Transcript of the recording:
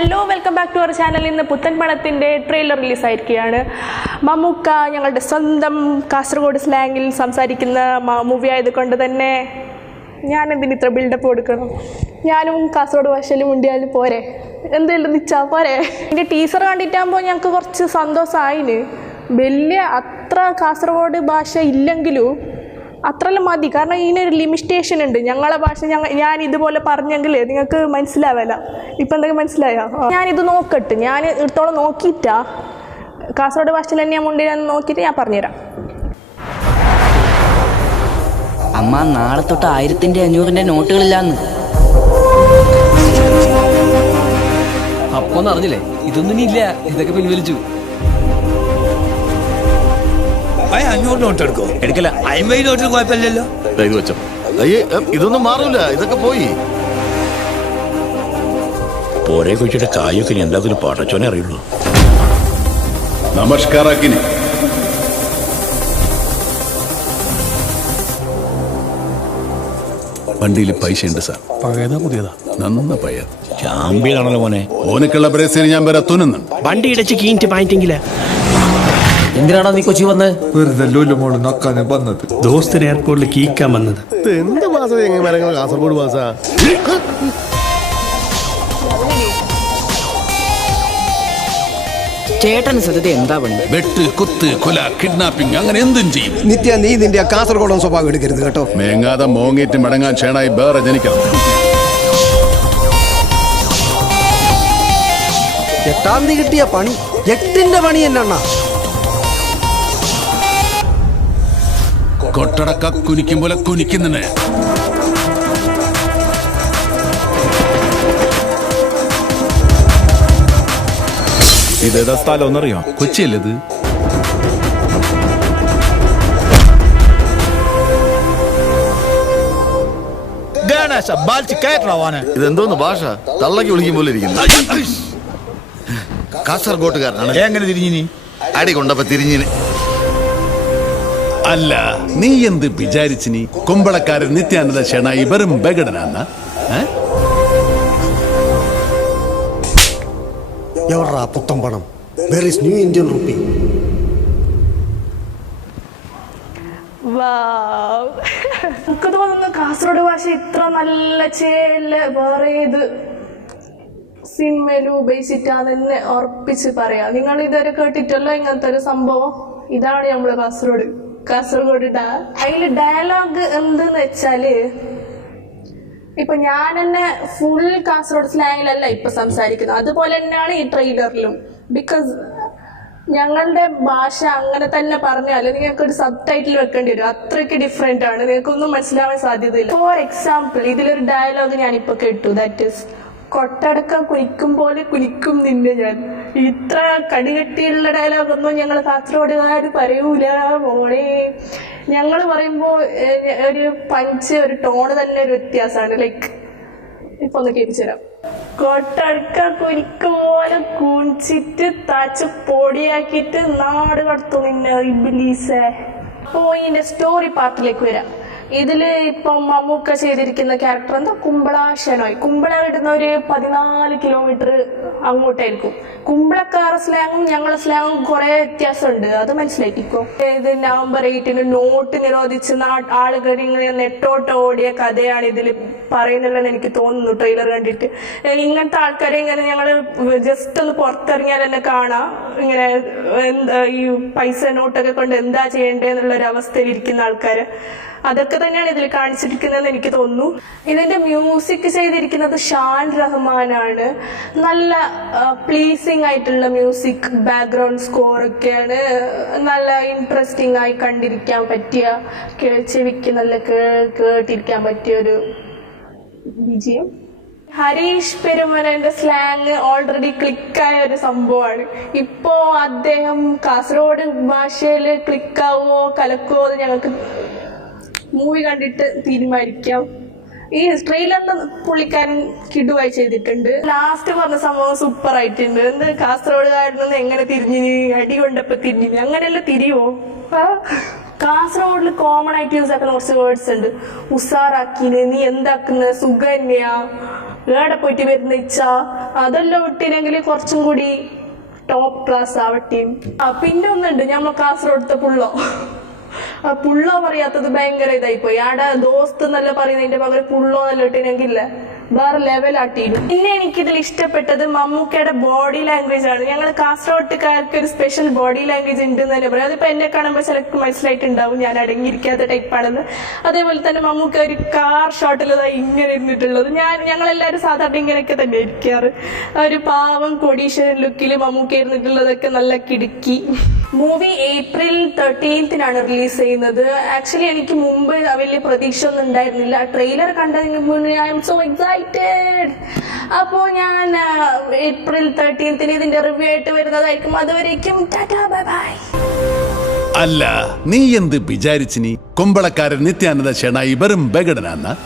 Hello, welcome back to our channel. ഇന്ന് പുത്തൻ പണത്തിൻ്റെ ട്രെയിലർ റിലീസായിരിക്കുകയാണ്. മമ്മൂക്ക ഞങ്ങളുടെ സ്വന്തം കാസർഗോഡ് സ്ലാങ്ങിൽ സംസാരിക്കുന്ന മൂവി ആയതുകൊണ്ട് തന്നെ ഞാനെന്തിന് ഇത്ര ബിൽഡപ്പ് കൊടുക്കണം? ഞാനും കാസർഗോഡ് ഭാഷയിൽ മുണ്ടിയാലും പോരെ, എന്തെങ്കിലും നിച്ചാൽ പോരെ. എൻ്റെ ടീച്ചർ കണ്ടിട്ടാകുമ്പോൾ ഞങ്ങൾക്ക് കുറച്ച് സന്തോഷമായിന്. വലിയ അത്ര കാസർഗോഡ് ഭാഷ ഇല്ലെങ്കിലും അത്രയെല്ലാം മതി. കാരണം ഇതിനൊരു ലിമിറ്റേഷൻ ഉണ്ട്. ഞങ്ങളെ ഭാഷ ഞാൻ ഇതുപോലെ പറഞ്ഞെങ്കിൽ നിങ്ങൾക്ക് മനസ്സിലാവില്ല. ഇപ്പം എന്തെങ്കിലും മനസ്സിലായോ? ഞാനിത് നോക്കട്ടെ, ഞാൻ ഇടത്തോളം നോക്കിയിട്ടാ കാസർഗോഡ് ഭാഷയിൽ തന്നെയാണ് മുണ്ടിയെന്ന് നോക്കിയിട്ട് ഞാൻ പറഞ്ഞുതരാം. അമ്മ, നാളെ തൊട്ട് 1000-ന്റെ 500-ന്റെ നോട്ടുകളില്ലാന്ന്. അപ്പൊ അറിഞ്ഞില്ലേ, ഇതൊന്നും ഇല്ല, ഇതൊക്കെ പിൻവലിച്ചു. 500 നോട്ട് എടുക്കോ? എടുക്കല. 50 നോട്ടിന് കുഴപ്പമില്ലല്ലോ. ഇത് വെച്ചോ. ഇതൊന്നും മാറൂല, ഇതൊക്കെ പോയി. പോരെ കുഴിച്ചിട്ട് കായൊക്കെ എന്താ പടച്ചോനെ അറിയുള്ളൂ. നമസ്കാരാക്കിന് വണ്ടിയിൽ പൈസ ഉണ്ട് സാർ. പഴയതാ പുതിയതാ? നന്ന പയ്യ ചാമ്പ്യനാണല്ലോ മോനെ. ഓനക്കുള്ള ബ്രേസിന് ഞാൻ വരെ തുന്നുന്നു. വണ്ടി ഇടച്ച് കീഞ്ഞിട്ട് പായിട്ടെങ്കില. എന്തിനാണോ നീ കൊച്ചി വന്ന്? വെറുതെ മോള് നക്കാനെ വന്നത്. ദോസ്തര് എയർപോർട്ടിൽ കീക്കാൻ വന്നത്. എന്ത് മാസം കാസർഗോഡ് മാസാ? ചേട്ടന് സത്യത എന്താ പണി? വെട്ട്, കുത്ത്, കൊല, കിഡ്നാപ്പിംഗ്, അങ്ങനെ എന്തും ചെയ്യും. നിത്യ, നീ നിന്റെ കാസർഗോഡൻ സ്വഭാവം എടുക്കരുത് കേട്ടോ. മേങ്ങാതെ മോങ്ങിയിട്ട് മടങ്ങാൻ ക്ഷേണായി വേറെ ജനിക്കണം. 8-ാം തീയതി കിട്ടിയ പണി 8-ന്റെ പണി എന്നാ? കൊട്ടടക്ക കുനിക്കും പോലെ കുനിക്കുന്നുണ്ട്. ഇതേതാ സ്ഥലം ഒന്നറിയോ? കൊച്ചിയല്ലേ ഇത്? ഇതെന്തോന്ന് ഭാഷ? തള്ളക്ക് വിളിക്കും പോലെ ഇരിക്കുന്നു. കാസർഗോട്ടുകാരനാണ്. എങ്ങനെ തിരിഞ്ഞിനി? അടി കൊണ്ടപ്പോ തിരിഞ്ഞിന്. അല്ല, നീ എന്ത് വിചാരിച്ചിനി? കുമ്പളക്കാരൻ നിത്യാനന്ദ ക്ഷേണായി വെറും ബഗടനാന്ന? എവർറാ പുത്തൻ പണം? Where is new Indian rupee? എനിക്ക് തോന്നുന്നു കാസർഗോഡ് ഭാഷ ഇത്ര നല്ല ചേല വേറെ ഏത് സിനിമയിലും ഉപയോഗിച്ചിട്ടാന്ന് ഉറപ്പിച്ച് പറയാം. നിങ്ങൾ ഇതുവരെ കേട്ടിട്ടല്ലോ ഇങ്ങനത്തെ ഒരു സംഭവം? ഇതാണ് നമ്മള് കാസർഗോഡ് അതില് ഡയലോഗ് എന്തെന്ന് വെച്ചാല്, ഇപ്പൊ ഞാൻ തന്നെ ഫുൾ കാസർഗോഡ് സ്ലാങ്ങിലല്ല ഇപ്പൊ സംസാരിക്കുന്നത്. അതുപോലെ തന്നെയാണ് ഈ ട്രെയിലറിലും. ബിക്കോസ് ഞങ്ങളുടെ ഭാഷ അങ്ങനെ തന്നെ പറഞ്ഞാൽ നിങ്ങൾക്ക് ഒരു സബ് ടൈറ്റിൽ വെക്കേണ്ടി വരും. അത്രയ്ക്ക് ഡിഫറെന്റ് ആണ്, നിങ്ങൾക്കൊന്നും മനസ്സിലാവാൻ സാധ്യതയില്ല. ഫോർ എക്സാമ്പിൾ, ഇതിലൊരു ഡയലോഗ് ഞാനിപ്പോ കേട്ടു. ദാറ്റ് ഈസ്, കൊട്ടടക്ക കുനിക്കും പോലെ കുനിക്കും നിന്നെ ഞാൻ. ഇത്ര കടികട്ടിയുള്ള ഡയലോഗൊന്നും ഞങ്ങൾ കാസർഗോഡുകാർ പറയൂല മോളെ. ഞങ്ങൾ പറയുമ്പോൾ ഒരു പഞ്ച്, ഒരു ടോണ് തന്നെ ഒരു വ്യത്യാസമാണ്. ലൈക്ക് ഇപ്പൊ ഒന്ന് കേൾപ്പിച്ചു തരാം. കൊട്ടടക്ക കുനിക്കും പോലെ കുനിച്ചിട്ട് തച്ച് പൊടിയാക്കിയിട്ട് നാട് കടത്തും നിന്നെ ഇബ്ലീസേ. അപ്പോ ഇതിന്റെ സ്റ്റോറി പാർട്ടിലേക്ക് വരാം. ഇതില് ഇപ്പം മമ്മൂക്ക ചെയ്തിരിക്കുന്ന ക്യാരക്ടർ എന്താ? കുമ്പള ഷെനോയ്. കുമ്പള ഇടുന്ന ഒരു 14 കിലോമീറ്റർ അങ്ങോട്ടായിരിക്കും. കുമ്പളക്കാര സ്ലാങ്ങും ഞങ്ങളെ സ്ലാങ്ങും കുറെ വ്യത്യാസമുണ്ട്, അത് മനസ്സിലാക്കിക്കോ. ഇത് November 8-ന് നോട്ട് നിരോധിച്ച് ആളുകൾ ഇങ്ങനെ നെട്ടോട്ട് ഓടിയ കഥയാണ് ഇതിൽ പറയുന്നുള്ളതെന്ന് എനിക്ക് തോന്നുന്നു ട്രെയിലർ കണ്ടിട്ട്. ഇങ്ങനത്തെ ആൾക്കാരെ ഇങ്ങനെ ഞങ്ങള് ജസ്റ്റ് ഒന്ന് പുറത്തിറങ്ങിയാൽ തന്നെ കാണാം, ഇങ്ങനെ ഈ പൈസ നോട്ടൊക്കെ കൊണ്ട് എന്താ ചെയ്യേണ്ടതെന്നുള്ളൊരു അവസ്ഥയിൽ ഇരിക്കുന്ന ആൾക്കാര്. അതൊക്കെ തന്നെയാണ് ഇതിൽ കാണിച്ചിരിക്കുന്നതെന്ന് എനിക്ക് തോന്നുന്നു. ഇതിന്റെ മ്യൂസിക് ചെയ്തിരിക്കുന്നത് ഷാൻ റഹ്മാനാണ്. നല്ല പ്ലീസിങ് ആയിട്ടുള്ള മ്യൂസിക്, ബാക്ക്ഗ്രൗണ്ട് സ്കോർ ഒക്കെയാണ്. നല്ല ഇൻട്രസ്റ്റിംഗ് ആയി കണ്ടിരിക്കാൻ പറ്റിയ, ചെവിക്ക് നല്ല കേട്ടിരിക്കാൻ പറ്റിയ ഒരു വിജയം. ഹരീഷ് പെരുമനന്റെ സ്ലാങ് ഓൾറെഡി ക്ലിക്കായ ഒരു സംഭവമാണ്. ഇപ്പോ അദ്ദേഹം കാസർഗോഡ് ഭാഷയിൽ ക്ലിക്കാവോ കലക്കുവോ എന്ന് ഞങ്ങൾക്ക് മൂവി കണ്ടിട്ട് തീരുമാനിക്കാം. ഈ ട്രെയിലറിന് പുള്ളിക്കാരൻ കിടുവായി ചെയ്തിട്ടുണ്ട്. ലാസ്റ്റ് പറഞ്ഞ സംഭവം സൂപ്പർ ആയിട്ടുണ്ട്. എന്ത് കാസർഗോഡുകാരനൊന്ന് എങ്ങനെ തിരിഞ്ഞു, അടി കൊണ്ടപ്പോ തിരിഞ്ഞു, അങ്ങനെയല്ല തിരിയുവോ? കാസർഗോഡിൽ കോമൺ ആയിട്ട് യൂസ് ആക്കുന്ന കുറച്ച് വേർഡ്സ് ഉണ്ട്. ഉസാറാക്കിന്, നീ എന്താക്കുന്നത്, സുഖന്യ, ഏടെ പോയിട്ട് വരുന്ന ഇച്ച അതെല്ലാം വിട്ടില്ലെങ്കിൽ കുറച്ചും കൂടി ടോപ്പ് ക്ലാസ് ആവട്ടെ. പിന്നെ ഒന്നുണ്ട് നമ്മൾ കാസർഗോഡത്തെ പുള്ളോ. പുള്ളോ പറയാത്തത് ഭയങ്കര ഇതായിപ്പോയി. ആടെ ദോസ്ത് എന്നല്ല പറയുന്നതിന്റെ പകരം പുള്ളോ എന്നല്ല ഇട്ടിനെങ്കില്ല വേറെ ലെവലാട്ടിയിരുന്നു. പിന്നെ എനിക്കിതിൽ ഇഷ്ടപ്പെട്ടത് മമ്മൂക്കയുടെ ബോഡി ലാംഗ്വേജ് ആണ്. ഞങ്ങൾ കാസർഗോട്ടുകാർക്ക് ഒരു സ്പെഷ്യൽ ബോഡി ലാംഗ്വേജ് ഉണ്ട് എന്ന് തന്നെ പറയാം. അതിപ്പോ എന്നെ കാണുമ്പോൾ ചിലർക്ക് മനസ്സിലായിട്ടുണ്ടാവും ഞാൻ അടങ്ങിയിരിക്കാത്ത ടൈപ്പാണെന്ന്. അതേപോലെ തന്നെ മമ്മൂക്ക ഒരു കാർ ഷോട്ടിൽ ഇങ്ങനെ ഇരുന്നിട്ടുള്ളത്. ഞങ്ങളെല്ലാവരും സാധാരണ ഇങ്ങനെയൊക്കെ തന്നെ ഇരിക്കാറ്. ഒരു പാവം കൊടീശ്വരൻ ലുക്കിൽ മമ്മൂക്ക ഇരുന്നിട്ടുള്ളതൊക്കെ നല്ല കിടുക്കി. മൂവി April 13th റിലീസ് ചെയ്യുന്നത്. ആക്ച്വലി എനിക്ക് മുമ്പ് വലിയ പ്രതീക്ഷ ഒന്നും ഉണ്ടായിരുന്നില്ല. ട്രെയിലർ കണ്ടതിന് മുന്നേ ഐ എം സോ എക്സൈറ്റഡ്. അപ്പോൾ ഞാൻ April 13th ഇതിന്റെ റിവ്യൂ ആയിട്ട് വരുന്നതായിരിക്കും. അതുവരേക്കും ടാറ്റാ ബൈ ബൈ. അല്ല, നീ എന്ത് വിചാരിച്ചിനി? കൊമ്പളക്കാരൻ നിത്യാനന്ദ ഷെണായി വെറും ബഗടനാന്ന?